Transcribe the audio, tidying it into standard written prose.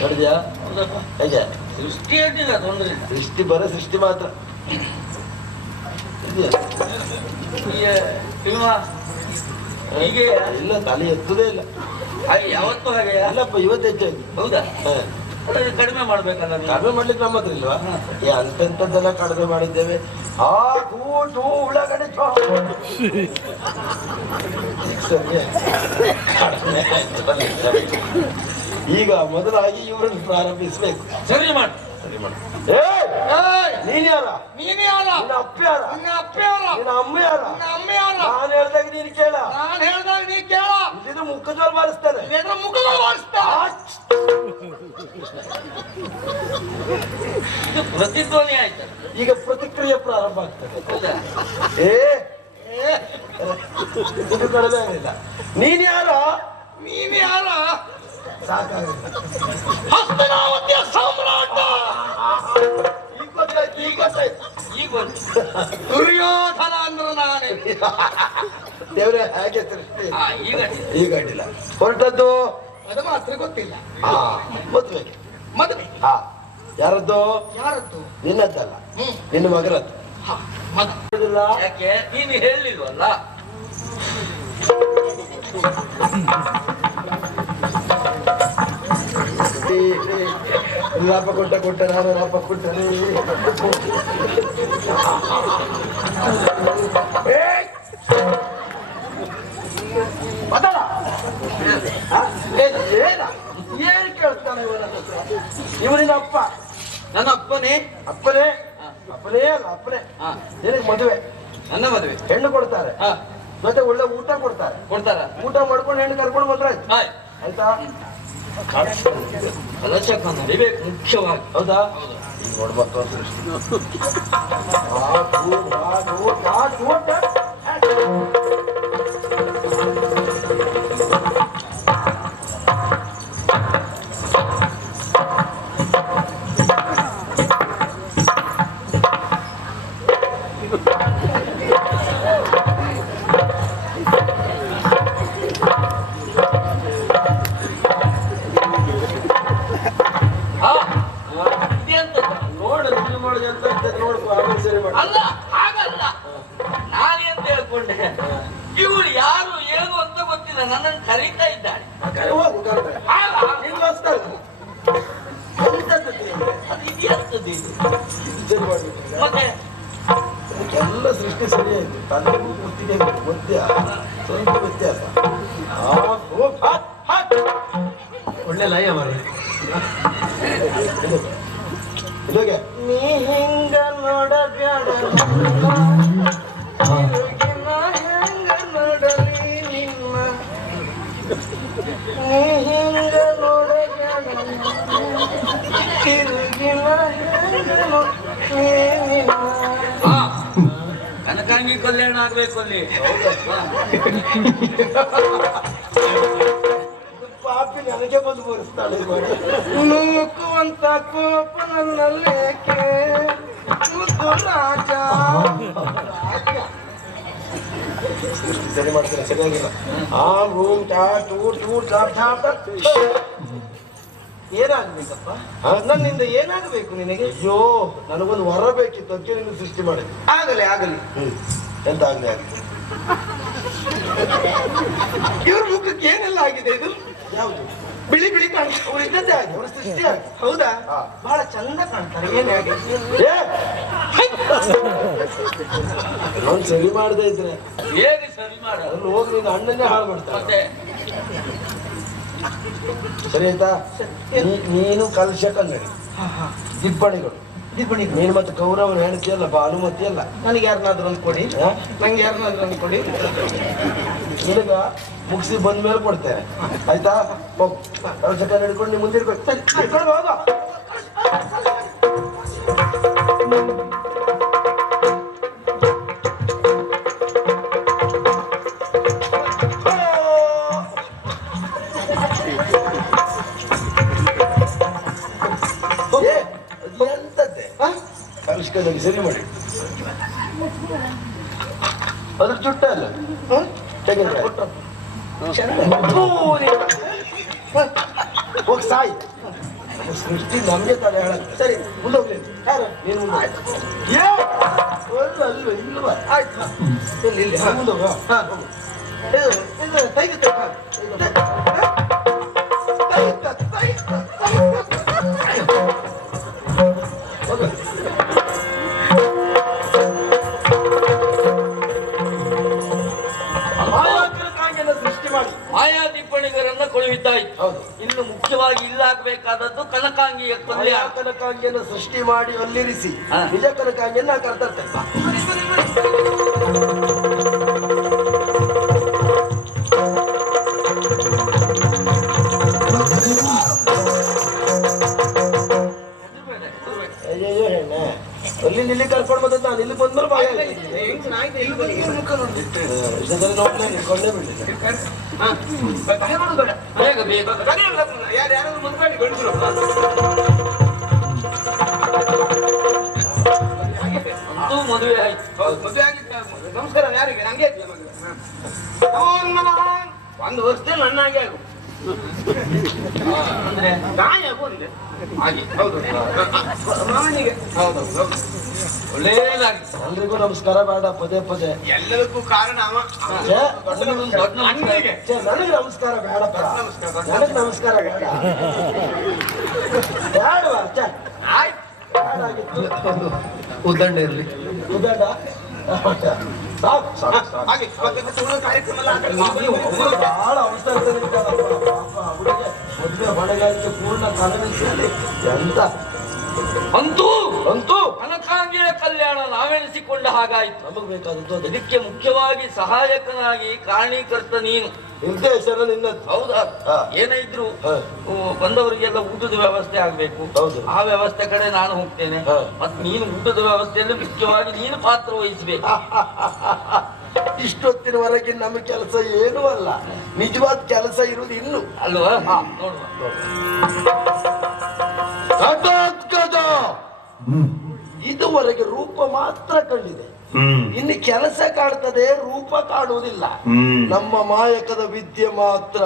ನೋಡಿದ್ಯಾ ಹೇಗೆ ಸೃಷ್ಟಿ ಏನಿಲ್ಲ, ತೊಂದರೆ ಇಲ್ಲ. ಸೃಷ್ಟಿ ಬರೋ ಸೃಷ್ಟಿ ಮಾತ್ರ ಹೀಗೆ ಇಲ್ಲ, ತಲೆ ಎತ್ತುದೇ ಇಲ್ಲ. ಹಾಗೆ ಯಾವತ್ತೂ ಹಾಗೆ ಅಲ್ಲಪ್ಪ, ಇವತ್ತು ಹೆಚ್ಚಾಗಿ. ಹೌದಾ? ಕಡಿಮೆ ಮಾಡ್ಬೇಕಲ್ಲ ನೀವು? ಕಡಿಮೆ ಮಾಡ್ಲಿಕ್ಕೆ ನಮ್ಮ ಹತ್ರ ಇಲ್ವಾ? ಅಂತಂತದ್ದೆಲ್ಲ ಕಡಿಮೆ ಮಾಡಿದ್ದೇವೆ. ಆ ಕೂಟು ಉಳ್ಳಾಗಡ್ಡೆ ಈಗ ಮೊದಲಾಗಿ ಇವರನ್ನು ಪ್ರಾರಂಭಿಸ್ಬೇಕು. ಸರಿ ಮಾಡಿ. ನೀನ್ ಯಾರ? ನೀನೇ ಯಾರ? ನಿನ್ನ ಅಪ್ಪ ಯಾರ? ನಿನ್ನ ಅಪ್ಪ ಯಾರ? ನಿನ್ನ ಅಮ್ಮ ಯಾರ? ನಿನ್ನ ಅಮ್ಮ ಯಾರ? ನಾನು ಹೇಳ್ದಾಗ ನೀನು ಕೇಳ. ನಾನು ಹೇಳ್ದಾಗ ನೀ ಕೇಳ. ಇದು ಮುಖಜೋಲ್ ಬಾರಿಸ್ತಾರೆ. ಮುಖದಲ್ಲಿ ಬಾರಿಸ್ತಾ ಇದು ಪ್ರತಿಧ್ವನಿ ಆಯ್ತು. ಈಗ ಪ್ರತಿಕ್ರಿಯೆ ಪ್ರಾರಂಭ ಆಗ್ತದೆ. ಇದು ಕಡಿಮೆ ಆಗಿಲ್ಲ. ನೀನ್ ಯಾರ? ನೀನ್ ಯಾರ? ಸಾಕಾಗಿಲ್ಲ. ಹಸ್ತನಾವತಿಯ ಸಾಮ್ರಾಟ. ಈಗ ಗೊತ್ತಾಯ್ತು, ಈಗ ಗೊತ್ತಾಯ್ತು. ಈಗ ಬಂತು. ದುರ್ಯೋಧನ ಅಂದ್ರೆ ನಾನೇ. ದೇವ್ರೆ ಹಾಗೆ ಸೃಷ್ಟಿ. ಈಗ ಅಡ್ಡಿಲ್ಲ. ಹೊರಟದ್ದು ಅದು ಮಾತ್ರ ಗೊತ್ತಿಲ್ಲ. ಮದುವೆ. ಮದುವೆ ಯಾರದ್ದು? ಯಾರದ್ದು? ನಿನ್ನದ್ದಲ್ಲ, ನಿನ್ನ ಮಗನದ್ದು. ಯಾಕೆ ನೀನು ಹೇಳಿಲ್ವಲ್ಲ? ಲಾಪ ಕೊಟ್ಟ ನಾನು ಲಾಪ ಕೊಟ್ಟನೆ. ಏನು ಕೇಳ್ತಾನೆ ಇವನಿನ ಅಪ್ಪ? ನನ್ನ ಅಪ್ಪನೇ. ಅಪ್ಪನೇ ಅಪ್ಪನೇ ಅಲ್ಲ, ಅಪ್ಪನೇ. ನಿನಗೆ ಮದುವೆ, ನನ್ನ ಮದುವೆ. ಹೆಣ್ಣು ಕೊಡ್ತಾರೆ, ಮತ್ತೆ ಒಳ್ಳೆ ಊಟ ಕೊಡ್ತಾರೆ. ಊಟ ಮಾಡ್ಕೊಂಡು ಹೆಣ್ಣು ಕರ್ಕೊಂಡು ಬಂದ್ರಾಯ್ತು. ಆಯ್ತಾ? ಕಲಶಕ ನಡಿಬೇಕು ಮುಖ್ಯವಾಗಿ. ಹೌದಾ? ನೋಡ್ಬೇಕು ಅಲ್ಲ, ಹಾಗಲ್ಲ. ನಾನೆಂತ ಹೇಳ್ಕೊಂಡೆ, ಇವಳು ಯಾರು ಏನು ಅಂತ ಗೊತ್ತಿಲ್ಲ, ನನ್ನನ್ನು ಕರೀತಾ ಇದ್ದಾಳೆ. ಮತ್ತೆ ಎಲ್ಲ ಸೃಷ್ಟಿ ಸರಿಯಾಯ್ತು. ತಲೆಗೂ ಗೊತ್ತಿದೆ, ಗೊತ್ತ್ಯಾ? ಸ್ವಲ್ಪ ವ್ಯತ್ಯಾಸ. ಒಳ್ಳೆ ಲಯ ಮರ. ಇಲ್ಲಿಗೆ ನೀ ಹಿಂಗ ನೋಡಬ್ಯಾಡ, ಹೆಂಗ ನೋಡಲಿ ನಿಮ್ಮ. ನೀ ಹಿಂಗ ನೋಡಬ್ಯಾಡ, ತಿರುಗಿನ ಹೆಂಗ ನೋಡಲಿ ನಿಮ್ಮ. ಕನಕಾಂಗಿ ಕಲ್ಯಾಣ ಆಗ್ಬೇಕು ಅಲ್ಲಿ. ಪಾಪಿ ನನಗೆ ಬಂದು ಬೋರಿಸ್ತಾಳೆ. ನೂಕುವಂತ ಕೋಪ ನನ್ನಲ್ಲೇಕೆ ಮುದ್ದು ರಾಜ. ಸರಿ ಮಾಡ್ತಾರೆ, ಸರಿಯಾಗಿಲ್ಲ. ಏನಾಗ್ಬೇಕಪ್ಪ? ನನ್ನಿಂದ ಏನಾಗಬೇಕು ನಿನಗೆ? ಅಯ್ಯೋ, ನನಗೊಂದು ವರ ಬೇಕಿತ್ತು, ಅದಕ್ಕೆ ನಿನ್ನ ಸೃಷ್ಟಿ ಮಾಡಿದೆ. ಆಗಲಿ ಆಗಲಿ. ಎಂತ ಆಗ್ಲಿ ಆಗ್ಲಿ. ಇವ್ರ ಮುಖಕ್ಕೆ ಏನೆಲ್ಲ ಆಗಿದೆ? ಇದು ಯಾವುದು? ಬಿಳಿ ಬಿಳಿ ಕಾಣ್ತಾರೆ. ಅವ್ರು ಇದ್ದದ್ದೇ ಆಗಿ, ಅವ್ರ ಸೃಷ್ಟಿ ಆಗಿ. ಹೌದಾ? ಬಹಳ ಚಂದ ಕಾಣ್ತಾರೆ. ಏನೇ ಆಗಿದೆ? ನಾನು ಸರಿ ಮಾಡದೇ ಇದ್ರೆ ಹೇಗೆ ಸರಿ ಮಾಡ? ಅದ್ರಲ್ಲಿ ಹೋಗಿ ನಿನ್ನ ಅಣ್ಣನ್ನೇ ಹಾಳು ಮಾಡ್ತಾರೆ. ಮತ್ತೆ ಸರಿ ಆಯ್ತಾ? ನೀನು ಕಲಶ ಕನ್ನಡಿ, ದಿಬ್ಬಣಿಗಳು. ನೀನು ಮತ್ತೆ ಕೌರವನ ಹೆಂಡತಿಯಲ್ಲ, ಭಾನುಮತಿಯಲ್ಲ. ನನಗೆ ಯಾರನ್ನಾದ್ರೂ ಒಂದು ಕೊಡಿ. ನಂಗೆ ಯಾರನ್ನಾದ್ರೂ ಒಂದು ಕೊಡಿ. ನಿನಗ ಮುಗಿಸಿ ಬಂದ ಮೇಲೆ ಕೊಡ್ತೇನೆ, ಆಯ್ತಾ? ಹೋಗ್ ಕಲಶ ಕನ್ನಡಿ ಹಿಡ್ಕೊಂಡು ನೀನು ಮುಂದಿರ್ಬೇಕು. ಸರಿ, ಹಿಡ್ಕೊಂಡು ಹೋಗ. ಏ, ಅದು ಎಂತದ್ದೆ ಕಲಿಸ್ಕೊಂಡೋಗಿ ಸರಿ ಮಾಡಿ ಅದ್ರ ಚುಟ್ಟ ಅಲ್ಲ ತೆಗೆದ್ರೆ ಹೋಗಿ ಸಾಯಿ ಸೃಷ್ಟಿ ನಮ್ಗೆ ತಲೆ ಹೇಳಕ್ಕೆ ಸರಿ ಮುಂದೋಗ್ಲಿ ಯಾರು ನೀನು ಅಲ್ವ ಇಲ್ವಾ ಆಯ್ತು ಇಲ್ಲಿ ಇಲ್ಲಿ ಮುಂದೋಗ ಸೃಷ್ಟಿ ಮಾಡಿ ಮಾಯಾ ದಿಪ್ಪಣಿಗರನ್ನ ಕೊಳುವಿದ್ದಾಯ್ತು. ಹೌದು. ಇನ್ನು ಮುಖ್ಯವಾಗಿ ಇಲ್ಲಾಗಬೇಕಾದದ್ದು ಕನಕಾಂಗಿಯ ಕೊಲ್ಯ. ಕನಕಾಂಗಿಯನ್ನು ಸೃಷ್ಟಿ ಮಾಡಿ ಅಲ್ಲಿರಿಸಿ ಹಾ. ನಿಜ ಕನಕಾಂಗಿಯನ್ನ ಕರ್ತರ್ತೇನೆ ಅಯ್ಯಯ್ಯೋ ಹೆಣ್ಣೆ ಅಲ್ಲಿ ನಿಲ್ಲಿ ಕರ್ಕೊಂಡು ಬಂದ ನಾನು ಇಲ್ಲಿ ಬಂದ್ರೆ ಬಾಯ ನೋಡ್ಲೇ ನಿಲ್ಕೊಂಡೇ ಬಿಟ್ಟಿದ್ದೆ ಬೇಗ ಬೇಗ ಅಂತೂ ಮದುವೆ ಆಯ್ತು. ನಮಸ್ಕಾರ ಯಾರಿಗೆ ನಂಗೆ ಒಂದು ವರ್ಷದಲ್ಲಿ ನನ್ನಾಗೆ ಆಗು ಅಂದ್ರೆ ನಾಯಿ ಆಗು ಅಂದೆ ಹಾಗೆ ಹೌದು ರಾಣಿಗೆ ಹೌದೌದು ಒಳ್ಳೇದಾಗಿ ಎಲ್ರಿಗೂ ನಮಸ್ಕಾರ ಬೇಡ ಪದೇ ಪದೇ ಎಲ್ಲದಕ್ಕೂ ಕಾರಣ ಅವ ಛೇ, ದೊಡ್ಡ ಅಣ್ಣನಿಗೆ ಛೇ, ನನಗೆ ನಮಸ್ಕಾರ ಬೇಡಪ್ಪ ನನಗೆ ನಮಸ್ಕಾರ ಬೇಡ ಬೇಡವಾ ಛೇ, ಆಯ್ತು ಬೇಡಾಗಿತ್ತು ಉದ್ದಂಡೆ ಇರಲಿ. ಉದಂಡ ಸಾಕು ಸಾಕು ಸಾಕು ಹಾಗೆ ಮತ್ತೆ ಉಳಿದ ಕಾರ್ಯಕ್ರಮ ಎಲ್ಲ ಆ ಕಡೆ ಒಬ್ಬರು ಬಹಳ ಅವಸರದಲ್ಲಿದ್ದಾರಪ್ಪ ಪಾಪ ಹುಡುಗ ಮದುವೆ ಹೊಣೆಗಾರಿಕೆ ಪೂರ್ಣ ತಲೆನಿಸಿಯಲ್ಲಿ ಎಂತ ಅಂತೂ ಅಂತೂ ಕನಕಾಂಗಿಯ ಕಲ್ಯಾಣ ನಾವೆಣಿಸಿಕೊಂಡ ಹಾಗಾಯ್ತು. ನಮಗ್ ಬೇಕಾದದ್ದು ಅದು ಇದಕ್ಕೆ ಮುಖ್ಯವಾಗಿ ಸಹಾಯಕನಾಗಿ ಕಾರಣೀಕರ್ತ ನೀನು. ನಿರ್ದೇಶನ ನಿನ್ನದ್ದು ಹೌದಾ? ಹಾ. ಏನೇ ಇದ್ರು ಹಾ. ಬಂದವರಿಗೆಲ್ಲ ಊಟದ ವ್ಯವಸ್ಥೆ ಆಗ್ಬೇಕು. ಹೌದು. ಆ ವ್ಯವಸ್ಥೆ ಕಡೆ ನಾನು ಹೋಗ್ತೇನೆ. ಹಾ. ಮತ್ ನೀನು ಊಟದ ವ್ಯವಸ್ಥೆಯಲ್ಲಿ ಮುಖ್ಯವಾಗಿ ನೀನು ಪಾತ್ರ ವಹಿಸ್ಬೇಕು. ಇಷ್ಟೊತ್ತಿನವರೆಗೆ ನಮ್ಮ ಕೆಲಸ ಏನೂ ಅಲ್ಲ, ನಿಜವಾದ ಕೆಲಸ ಇರುವುದು ಇನ್ನು ಅಲ್ವಾ? ನೋಡುವ ಘಟೋತ್ಕಚ ಇದುವರೆಗೆ ರೂಪ ಮಾತ್ರ ಕಂಡಿದೆ, ಇನ್ನು ಕೆಲಸ ಕಾಣ್ತದೆ, ರೂಪ ಕಾಣುವುದಿಲ್ಲ. ನಮ್ಮ ಮಾಯಕದ ವಿದ್ಯೆ ಮಾತ್ರ